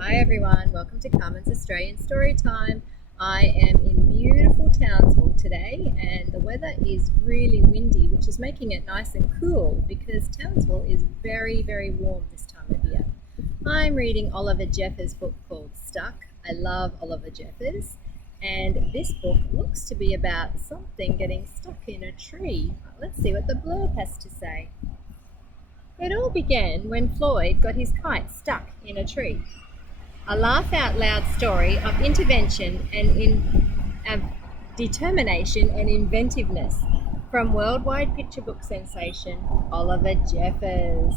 Hi everyone, welcome to Carmen's Australian Storytime. I am in beautiful Townsville today and the weather is really windy, which is making it nice and cool because Townsville is very, very warm this time of year. I'm reading Oliver Jeffers' book called Stuck. I love Oliver Jeffers, and this book looks to be about something getting stuck in a tree. Let's see what the blurb has to say. It all began when Floyd got his kite stuck in a tree. A laugh-out-loud story of intervention and determination and inventiveness from worldwide picture book sensation Oliver Jeffers.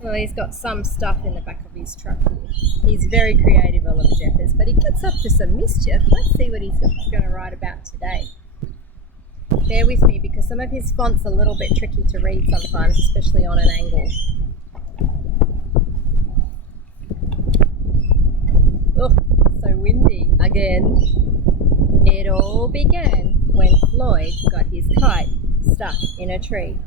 Well, he's got some stuff in the back of his truck here. He's very creative, Oliver Jeffers, but he gets up to some mischief. Let's see what he's going to write about today. Bear with me because some of his font's a little bit tricky to read sometimes, especially on an angle. Oh, so windy again. It all began when Floyd got his kite stuck in a tree.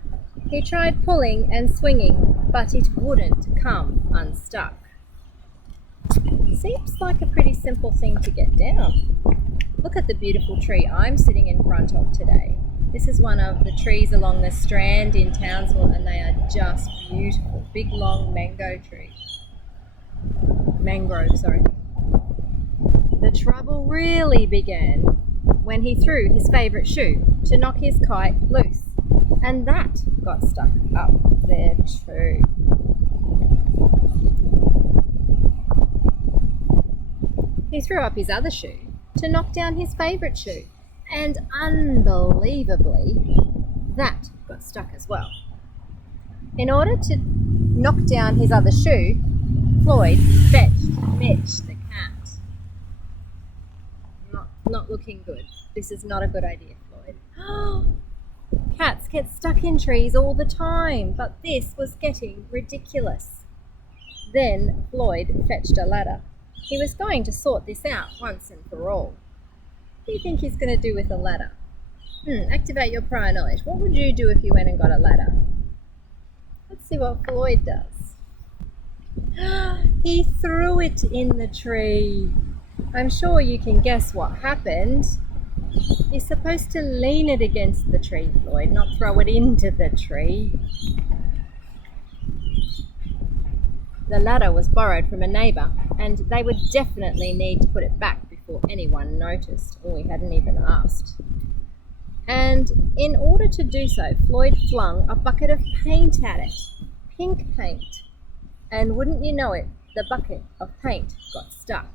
He tried pulling and swinging, but it wouldn't come unstuck. Seems like a pretty simple thing to get down. Look at the beautiful tree I'm sitting in front of today. This is one of the trees along the Strand in Townsville, and they are just beautiful. Big, long mangrove, sorry. The trouble really began when he threw his favourite shoe to knock his kite loose, and that got stuck up there too. He threw up his other shoe to knock down his favourite shoe, and unbelievably, that got stuck as well. In order to knock down his other shoe, Floyd fetched Mitch the cat. Not looking good. This is not a good idea, Floyd. Cats get stuck in trees all the time, but this was getting ridiculous. Then Floyd fetched a ladder. He was going to sort this out once and for all. What do you think he's going to do with a ladder? Activate your prior knowledge. What would you do if you went and got a ladder? Let's see what Floyd does. He threw it in the tree. I'm sure you can guess what happened. You're supposed to lean it against the tree, Floyd, not throw it into the tree. The ladder was borrowed from a neighbour, and they would definitely need to put it back before anyone noticed, or he hadn't even asked. And in order to do so, Floyd flung a bucket of paint at it, pink paint. And wouldn't you know it, the bucket of paint got stuck.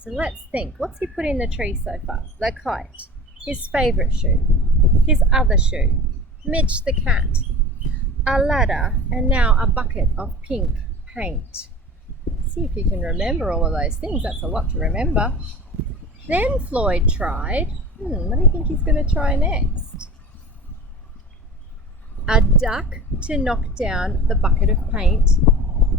So let's think, what's he put in the tree so far? The kite, his favourite shoe, his other shoe, Mitch the cat, a ladder, and now a bucket of pink paint. See if you can remember all of those things. That's a lot to remember. Then Floyd tried, what do you think he's going to try next? A duck to knock down the bucket of paint,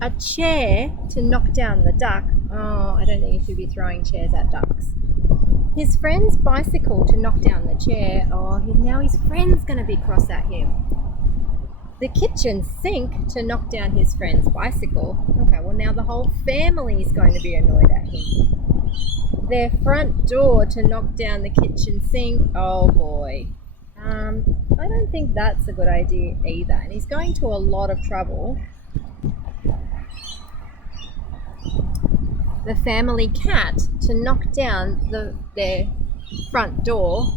a chair to knock down the duck. Oh, I don't think you should be throwing chairs at ducks. His friend's bicycle to knock down the chair. Oh, now his friend's going to be cross at him. The kitchen sink to knock down his friend's bicycle. Okay, well now the whole family is going to be annoyed at him. Their front door to knock down the kitchen sink. Oh boy. I don't think that's a good idea either. And he's going to a lot of trouble. The family cat to knock down their front door.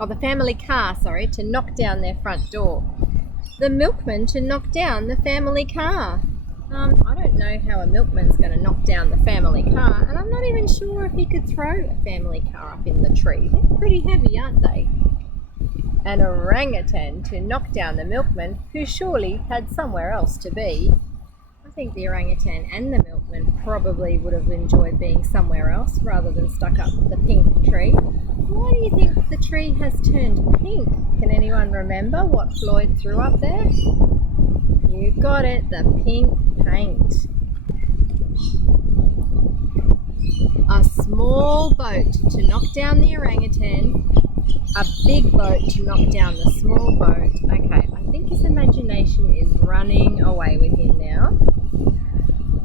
Or the family car, to knock down their front door. The milkman to knock down the family car. I don't know how a milkman's going to knock down the family car, and I'm not even sure if he could throw a family car up in the tree. They're pretty heavy, aren't they? An orangutan to knock down the milkman, who surely had somewhere else to be. I think the orangutan and the milkman probably would have enjoyed being somewhere else rather than stuck up the pink tree. Why do you think the tree has turned pink? Can anyone remember what Floyd threw up there? You got it, the pink paint. A small boat to knock down the orangutan, a big boat to knock down the small boat. Okay, I think his imagination is running away with him now.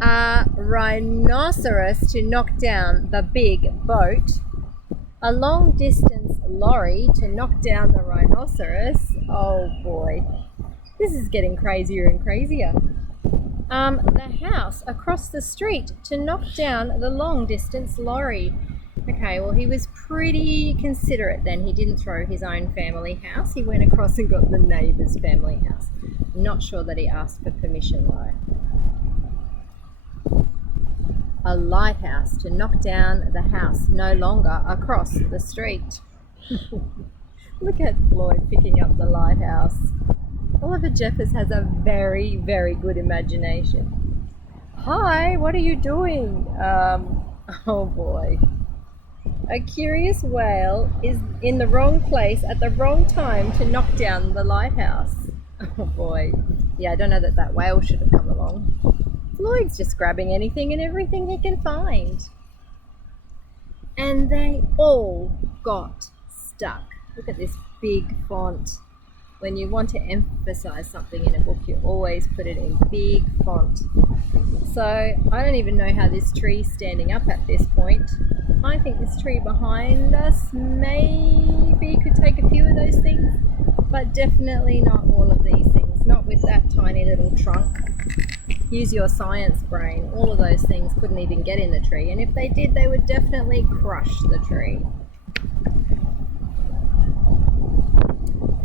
A rhinoceros to knock down the big boat. A long distance lorry to knock down the rhinoceros. Oh boy, this is getting crazier and crazier. The house across the street to knock down the long distance lorry. Okay, well, he was pretty considerate then. He didn't throw his own family house. He went across and got the neighbour's family house. I'm not sure that he asked for permission though. A lighthouse to knock down the house no longer across the street. Look at Floyd picking up the lighthouse. Oliver Jeffers has a very, very good imagination. Hi, what are you doing? Oh boy. A curious whale is in the wrong place at the wrong time to knock down the lighthouse. Oh boy. Yeah, I don't know that whale should have come along. Floyd's just grabbing anything and everything he can find. And they all got stuck. Look at this big font. When you want to emphasize something in a book, you always put it in big font. So I don't even know how this tree's standing up at this point. I think this tree behind us maybe could take a few of those things, but definitely not all of these things. Not with that tiny little trunk. Use your science brain. All of those things couldn't even get in the tree, and if they did, they would definitely crush the tree.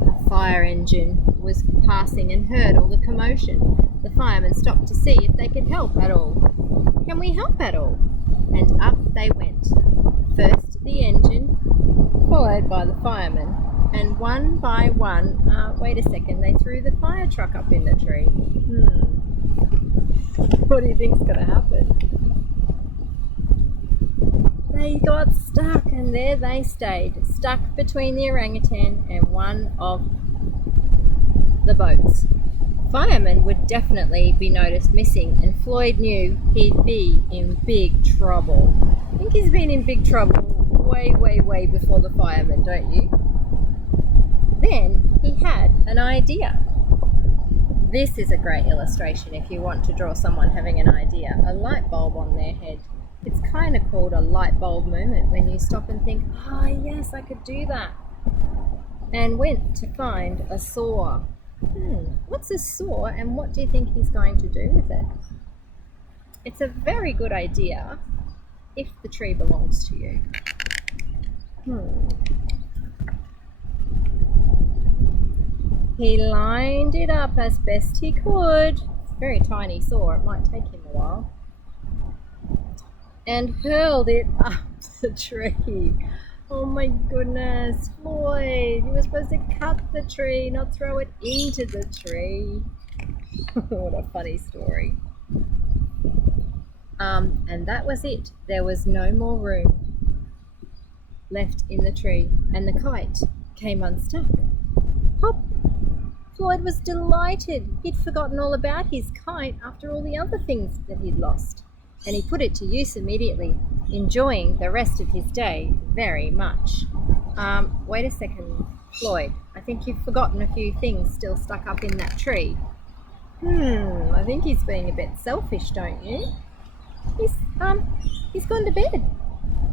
A fire engine was passing and heard all the commotion. The firemen stopped to see if they could help at all. Can we help at all? And up they went. First the engine, followed by the firemen, and one by one, wait a second, they threw the fire truck up in the tree. What do you think's going to happen? They got stuck, and there they stayed, stuck between the orangutan and one of the boats. Firemen would definitely be noticed missing, and Floyd knew he'd be in big trouble. I think he's been in big trouble way, way, way before the firemen, don't you? Then he had an idea. This is a great illustration if you want to draw someone having an idea, a light bulb on their head. It's kind of called a light bulb moment when you stop and think, yes, I could do that. And went to find a saw. What's a saw and what do you think he's going to do with it? It's a very good idea if the tree belongs to you. He lined it up as best he could. It's a very tiny saw, it might take him a while. And hurled it up the tree. Oh my goodness, Floyd, you were supposed to cut the tree, not throw it into the tree. What a funny story. And that was it. There was no more room left in the tree, and the kite came unstuck. Pop! Floyd was delighted. He'd forgotten all about his kite after all the other things that he'd lost, and he put it to use immediately, enjoying the rest of his day very much. Wait a second, Floyd. I think you've forgotten a few things still stuck up in that tree. I think he's being a bit selfish, don't you? He's gone to bed.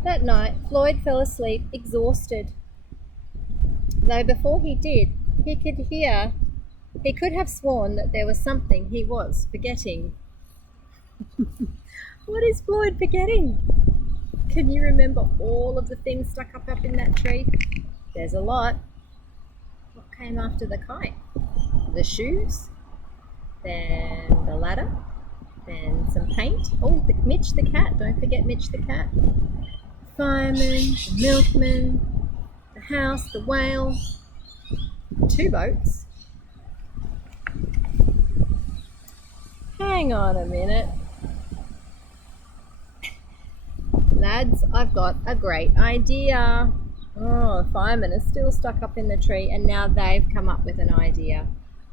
That night, Floyd fell asleep, exhausted. Though before he did, he could have sworn that there was something he was forgetting. What is Floyd forgetting? Can you remember all of the things stuck up in that tree? There's a lot. What came after the kite? The shoes, then the ladder, then some paint. Oh, Mitch the cat. Don't forget Mitch the cat. Fireman, the milkman, the house, the whale, 2 boats. Hang on a minute. Lads, I've got a great idea. The firemen are still stuck up in the tree, and now they've come up with an idea.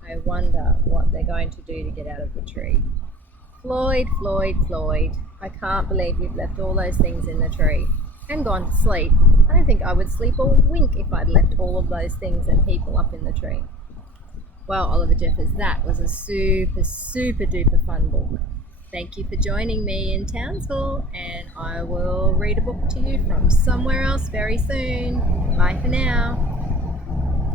I wonder what they're going to do to get out of the tree. Floyd, Floyd, Floyd, I can't believe you've left all those things in the tree and gone to sleep. I don't think I would sleep or wink if I'd left all of those things and people up in the tree. Well, Oliver Jeffers, that was a super, super duper fun book. Thank you for joining me in Townsville, and I will read a book to you from somewhere else very soon. Bye for now.